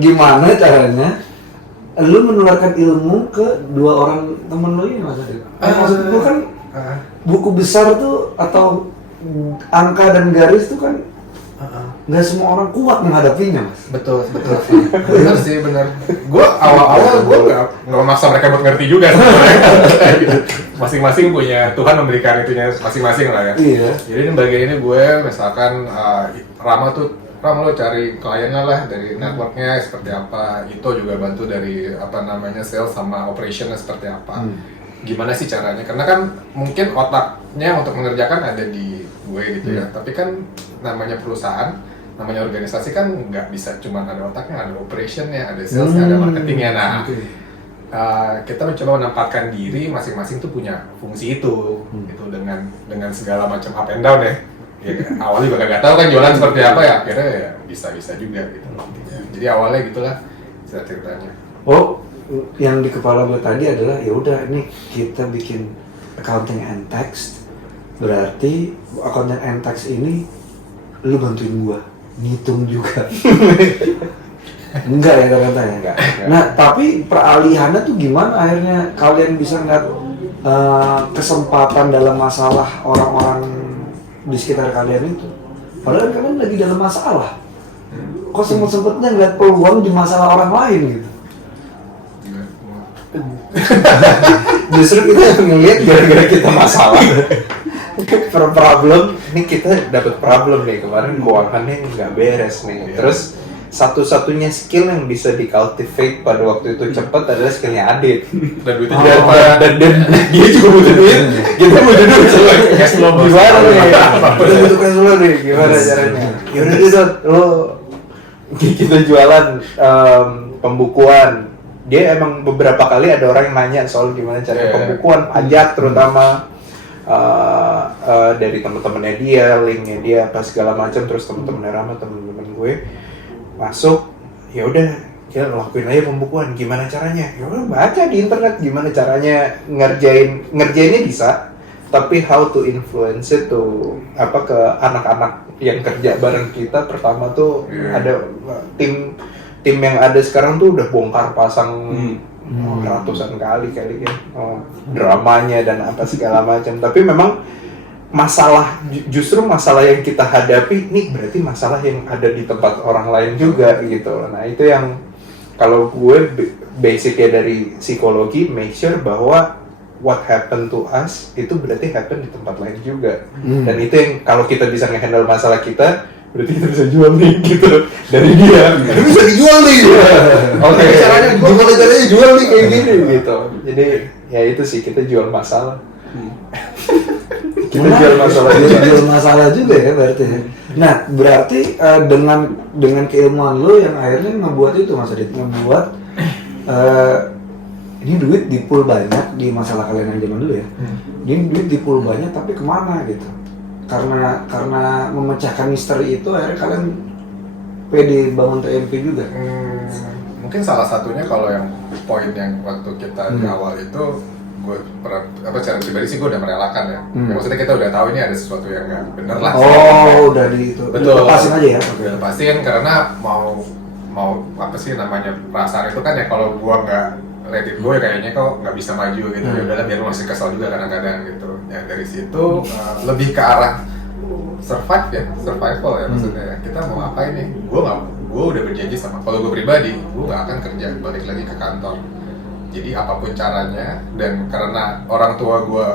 gimana caranya lu menularkan ilmu ke dua orang temen lu ini maksudnya? Maksud gua kan buku besar tuh atau angka dan garis tuh kan nggak semua orang kuat menghadapinya, Mas. Betul sih. Benar sih, benar. Gue awal-awal nggak memaksa mereka buat ngerti juga sebenarnya. Masing-masing punya Tuhan memberikan itunya masing-masing lah ya. Iya. Jadi ini bagian ini gue misalkan Ram lo cari kliennya lah dari networknya seperti apa. Ito juga bantu dari sales sama operationnya seperti apa. Gimana sih caranya? Karena kan mungkin otaknya untuk mengerjakan ada di gue gitu ya. Tapi kan namanya perusahaan, namanya organisasi kan nggak bisa cuma ada otaknya, ada operationnya, ada salesnya, ada marketingnya. Nah, kita mencoba menempatkan diri masing-masing tuh punya fungsi itu, gitu dengan segala macam up and down ya. Awalnya juga nggak tahu kan jualan seperti apa ya, akhirnya ya bisa juga gitu. Jadi awalnya gitulah ceritanya. Oh, yang di kepala gue tadi adalah ya udah ini kita bikin accounting and tax, berarti accounting and tax ini lu bantuin gua ngitung juga. Enggak ya ternyata ya. Enggak. Nah tapi peralihannya tuh gimana akhirnya kalian bisa ngeliat kesempatan dalam masalah orang-orang di sekitar kalian itu? Padahal kalian lagi dalam masalah. Kok sempet-sempetnya ngeliat peluang di masalah orang lain gitu? Justru kita ngeliat gara-gara kita masalah. Problem, ini kita dapat problem nih kemarin keuangannya nggak beres nih. Terus satu-satunya skill yang bisa di-cultivate pada waktu itu cepat adalah skillnya Adit. Dan duitnya Dan dia juga butuh duit, kita butuh duit. Gimana nih? Kita butuh cash flow nih, gimana caranya? Yaudah deh Dot, lo kita jualan pembukuan. Dia emang beberapa kali ada orang yang nanya soal gimana cara pembukuan pajak terutama. Dari teman-temannya dia, linknya dia, apa segala macam, terus teman-temannya Rama, teman-teman gue masuk, ya udah kita lakuin aja pembukuan, gimana caranya? Ya udah baca di internet gimana caranya ngerjainnya bisa, tapi how to influence it to ke anak-anak yang kerja bareng kita. Pertama tuh ada tim yang ada sekarang tuh udah bongkar pasang ratusan kali dramanya dan apa segala macam. Tapi memang justru masalah yang kita hadapi ini berarti masalah yang ada di tempat orang lain juga gitu. Nah itu yang kalau gue basicnya dari psikologi, make sure bahwa what happened to us itu berarti happen di tempat lain juga. Dan itu yang kalau kita bisa nge-handle masalah kita, berarti kita bisa jual nih gitu dari dia. Ini bisa dijual nih. Oke. Gimana caranya jual nih kayak gini gitu. Jadi ya itu sih, kita jual masalah. Kita jual masalah juga ya berarti. Nah berarti dengan keilmuan lo yang akhirnya ngebuat itu, Mas Adit, ngebuat ini duit di pool banyak di masalah kalian yang zaman dulu ya. Ini duit di pool banyak tapi kemana gitu? Karena memecahkan misteri itu akhirnya kalian pede bangun TMP juga. Mungkin salah satunya kalau yang poin yang waktu kita di awal itu gue secara pribadi sih gue udah merelakan ya. Maksudnya kita udah tahu ini ada sesuatu yang nggak bener lah. Udah di itu. Betul. Lepasin aja ya. Udah lepasin karena mau apa sih namanya perasaan itu kan ya, kalau gue nggak let it go ya kayaknya kok nggak bisa maju gitu. Ya udahlah biar lu masih kesal juga kadang-kadang gitu. Ya dari situ lebih ke arah survival ya maksudnya. Kita mau apa ini? Gue udah berjanji sama, kalau gue pribadi gue nggak akan kerja balik lagi ke kantor. Jadi apapun caranya, dan karena orang tua gue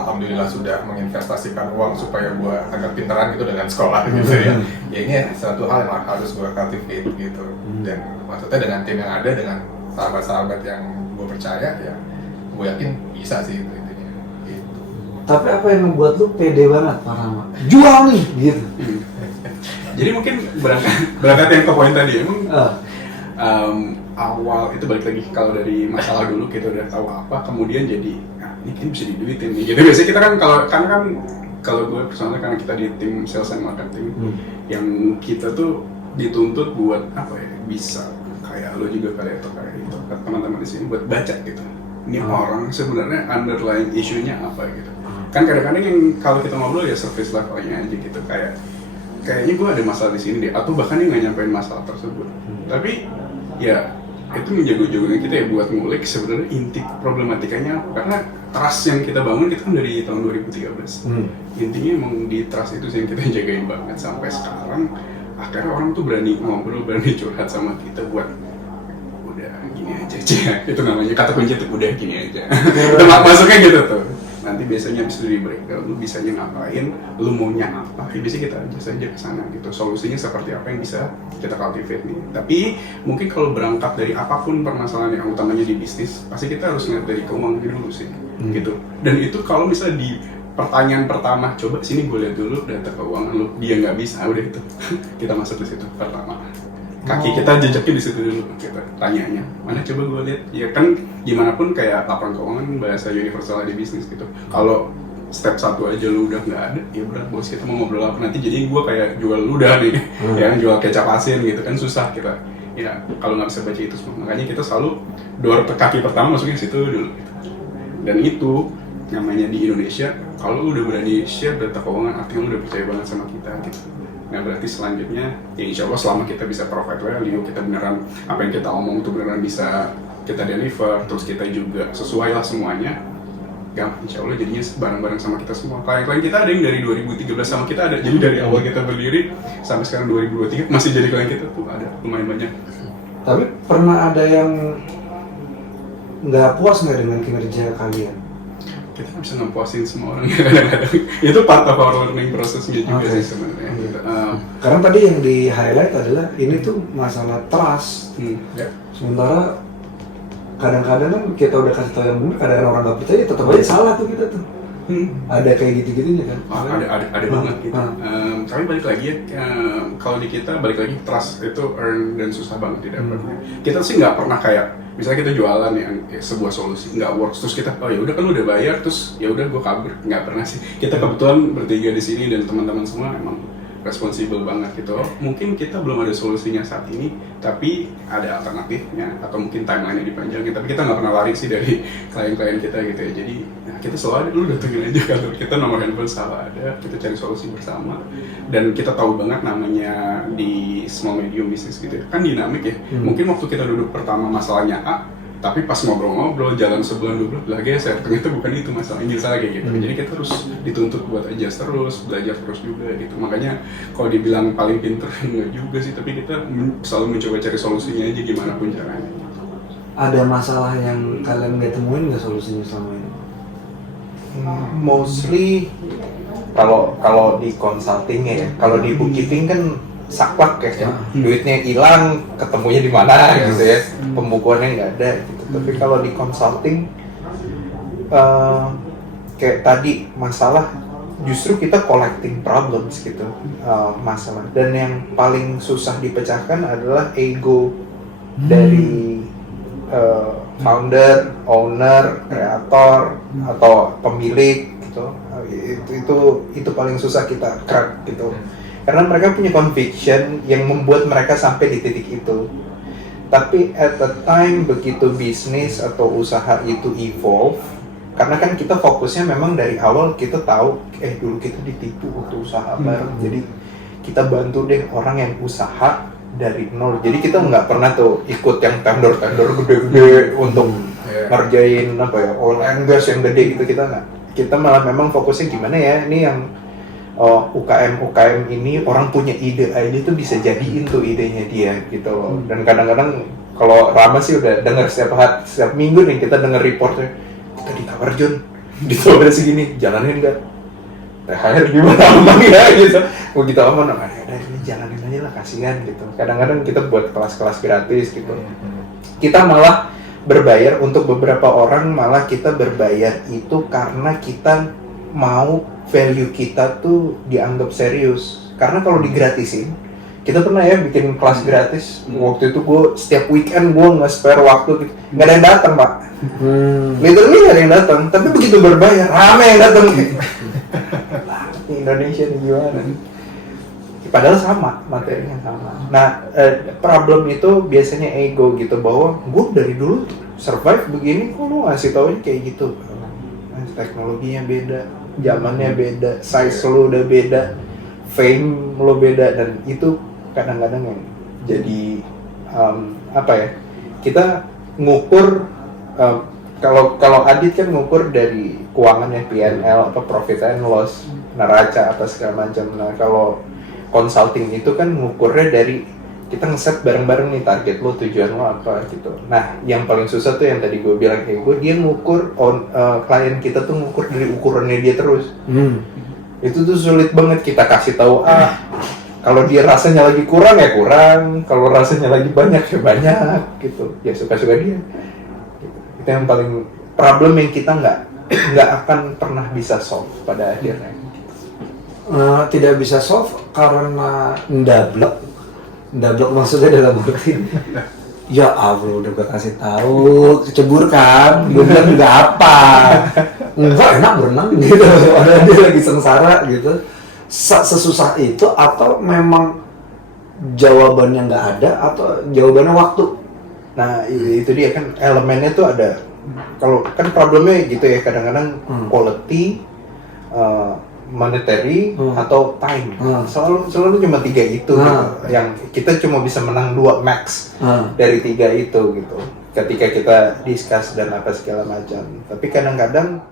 alhamdulillah sudah menginvestasikan uang supaya gue agak pinteran gitu dengan sekolah gitu ya. Ya ini satu hal yang harus gue cultivate gitu. Dan maksudnya dengan tim yang ada, dengan sahabat-sahabat yang gue percaya, ya gue yakin bisa sih itu intinya gitu. Tapi apa yang membuat lu pede banget Pak Rama? Jual nih gitu. Jadi mungkin berangkat yang ke poin tadi emang awal itu balik lagi kalau dari masalah dulu kita udah tahu apa, kemudian jadi ini bisa diduitin nih. Jadi biasanya kita kan kalau gue personalnya karena kita di tim sales and marketing yang kita tuh dituntut buat apa ya, bisa kayak lo juga kayak itu teman-teman di sini buat baca gitu. Ini orang sebenarnya underlying isunya apa gitu. Kan kadang-kadang yang kalau kita ngobrol ya surface levelnya aja gitu, kayak kayaknya gue ada masalah di sini deh, atau bahkan dia nggak nyampein masalah tersebut. Tapi ya itu menjaga-jagain kita ya buat ngulik sebenarnya inti problematikanya apa. Karena trust yang kita bangun itu kan dari tahun 2013. Intinya emang di trust itu sih yang kita jagain banget sampai sekarang. Akhirnya orang tuh berani ngobrol, berani curhat sama kita buat udah gini aja. Itu namanya kata kunci tuh, udah gini aja. Itu masuknya gitu tuh. Nanti biasanya habis dari breakdown, lu bisanya ngapain, lu maunya apa, ya biasanya kita aja saja ke sana gitu. Solusinya seperti apa yang bisa kita cultivate nih. Tapi mungkin kalau berangkat dari apapun permasalahan yang utamanya di bisnis, pasti kita harus ngeliat dari keuangan dulu sih, gitu. Dan itu kalau misalnya di pertanyaan pertama, coba sini gue lihat dulu data keuangan lu, dia nggak bisa, udah itu kita masuk ke situ pertama. Kaki kita jejaknya di situ dulu, kita tanyanya mana coba gue lihat. Ya kan gimana pun kayak laporan keuangan bahasa universal di bisnis gitu. Kalau step 1 aja lu udah nggak ada, ya berat bos, kita mau ngobrol apa nanti. Jadi gue kayak jual ludah nih, ya jual kecap asin gitu kan, susah kita. Ya kalau nggak bisa baca itu semua, makanya kita selalu door kaki pertama masuknya situ dulu. Dan itu namanya di Indonesia, kalau lu udah berani share data keuangan, artinya lu udah percaya banget sama kita gitu. Nah berarti selanjutnya, ya insya Allah selama kita bisa provide value, kita beneran apa yang kita omong itu beneran bisa kita deliver, terus kita juga sesuai lah semuanya, gampang insya Allah jadinya bareng-bareng sama kita semua. Klien-klien kita ada yang dari 2013 sama kita ada, jadi dari awal kita berdiri sampai sekarang 2023 masih jadi klien kita tuh ada lumayan banyak. Tapi pernah ada yang nggak puas nggak dengan kinerja kalian? Kita nggak bisa ngepuasin semua orang kadang-kadang. Itu part of our learning prosesnya juga sih sebenarnya. Gitu. Karena tadi yang di highlight adalah ini tuh masalah trust. Ya. Sementara kadang-kadang kan kita udah kasih tahu yang benar, kadang-kadang orang nggak percaya, tetap aja salah tuh kita tuh. Ada kayak gitu-gitunya kan? Ada banget gitu. Tapi balik lagi ya, kalau di kita balik lagi trust itu earn dan susah banget didapatnya. Kita sih nggak pernah kayak misalnya kita jualan yang sebuah solusi nggak works, terus kita oh ya udah kan lu udah bayar, terus ya udah gue kabur. Nggak pernah sih. Kita kebetulan bertiga di sini dan teman-teman semua emang responsibel banget gitu. Mungkin kita belum ada solusinya saat ini, tapi ada alternatifnya atau mungkin timeline-nya dipanjangin. Tapi kita nggak pernah lari sih dari klien-klien kita gitu ya. Jadi ya kita selalu ada, lu datengin aja kantor kita, nomor handphone selalu ada, kita cari solusi bersama. Dan kita tahu banget namanya di small medium business gitu ya, kan dinamik ya. Mungkin waktu kita duduk pertama masalahnya A, tapi pas ngobrol-ngobrol jalan sebulan 2 bulan lah geser, ternyata bukan itu masalahnya, misalnya kayak gitu. Jadi kita harus dituntut buat adjust terus, belajar terus juga gitu. Makanya kalau dibilang paling pinter enggak juga sih, tapi kita selalu mencoba cari solusinya aja gimana pun caranya. Ada masalah yang kalian nggak temuin nggak solusinya selama ini? Mostly kalau di consulting ya, kalau di bookkeeping kan saklek ya, duitnya hilang, ketemunya di mana gitu ya, pembukuannya nggak ada gitu. Tapi kalau di consulting kayak tadi masalah, justru kita collecting problems gitu, masalah. Dan yang paling susah dipecahkan adalah ego dari founder, owner, kreator atau pemilik gitu. Itu paling susah kita crack gitu. Karena mereka punya conviction yang membuat mereka sampai di titik itu. Tapi at the time begitu bisnis atau usaha itu evolve, karena kan kita fokusnya memang dari awal kita tahu, dulu kita ditipu waktu usaha bareng. Jadi kita bantu deh orang yang usaha dari nol. Jadi kita nggak pernah tuh ikut yang tender gede-gede untuk ngerjain apa ya, oil and gas yang gede gitu, kita nggak. Kita malah memang fokusnya gimana ya, ini yang UKM ini orang punya ide itu bisa jadiin tuh idenya dia gitu loh. Dan kadang-kadang kalau Rama sih udah denger setiap minggu nih kita denger reportnya, kita ditawar John, ditawar segini, jalanin nggak? THR gimana aman ya gitu. Mau kita aman, ini jalanin aja lah, kasihan gitu. Kadang-kadang kita buat kelas-kelas gratis gitu. Kita malah berbayar untuk beberapa orang, malah kita berbayar itu karena kita mau value kita tuh dianggap serius. Karena kalau digratisin, kita pernah ya bikin kelas gratis. Waktu itu gue setiap weekend gue nge-spare waktu gitu. Nggak ada yang datang pak. Literally nggak ada yang datang. Tapi begitu berbayar, rame yang datang. Indonesia nih gimana? Padahal sama, materinya sama. Nah, problem itu biasanya ego gitu, bahwa gue dari dulu survive begini, kok lu ngasih taunya kayak gitu. Teknologinya beda, zamannya beda, size lu udah beda, fame lo beda, dan itu kadang-kadang yang jadi apa ya, kita ngukur kalau Adit kan ngukur dari keuangan ya, P&L, apa profit and loss, neraca apa segala macam. Nah kalau consulting itu kan ngukurnya dari kita ngeset bareng-bareng nih target lo, tujuan lo apa gitu. Nah yang paling susah tuh yang tadi gue bilang kayak gue, dia ngukur klien kita tuh ngukur dari ukurannya dia terus. Itu tuh sulit banget. Kita kasih tahu kalau dia rasanya lagi kurang ya kurang, kalau rasanya lagi banyak ya banyak gitu, ya suka-suka dia. Itu yang paling problem yang kita nggak akan pernah bisa solve pada akhirnya. Tidak bisa solve karena ndablek maksudnya dalam arti ya Allah udah gue kasih tahu kecebur kan, gue bilang juga apa enggak enak berenang gitu, ada dia lagi sengsara gitu. Sesusah itu atau memang jawabannya nggak ada atau jawabannya waktu? Nah itu dia kan elemennya tuh ada. Kalau kan problemnya gitu ya, kadang-kadang quality, monetary, atau time. Selalu cuma 3 itu gitu. Yang kita cuma bisa menang 2 max dari 3 itu gitu. Ketika kita discuss dan apa segala macam. Tapi kadang-kadang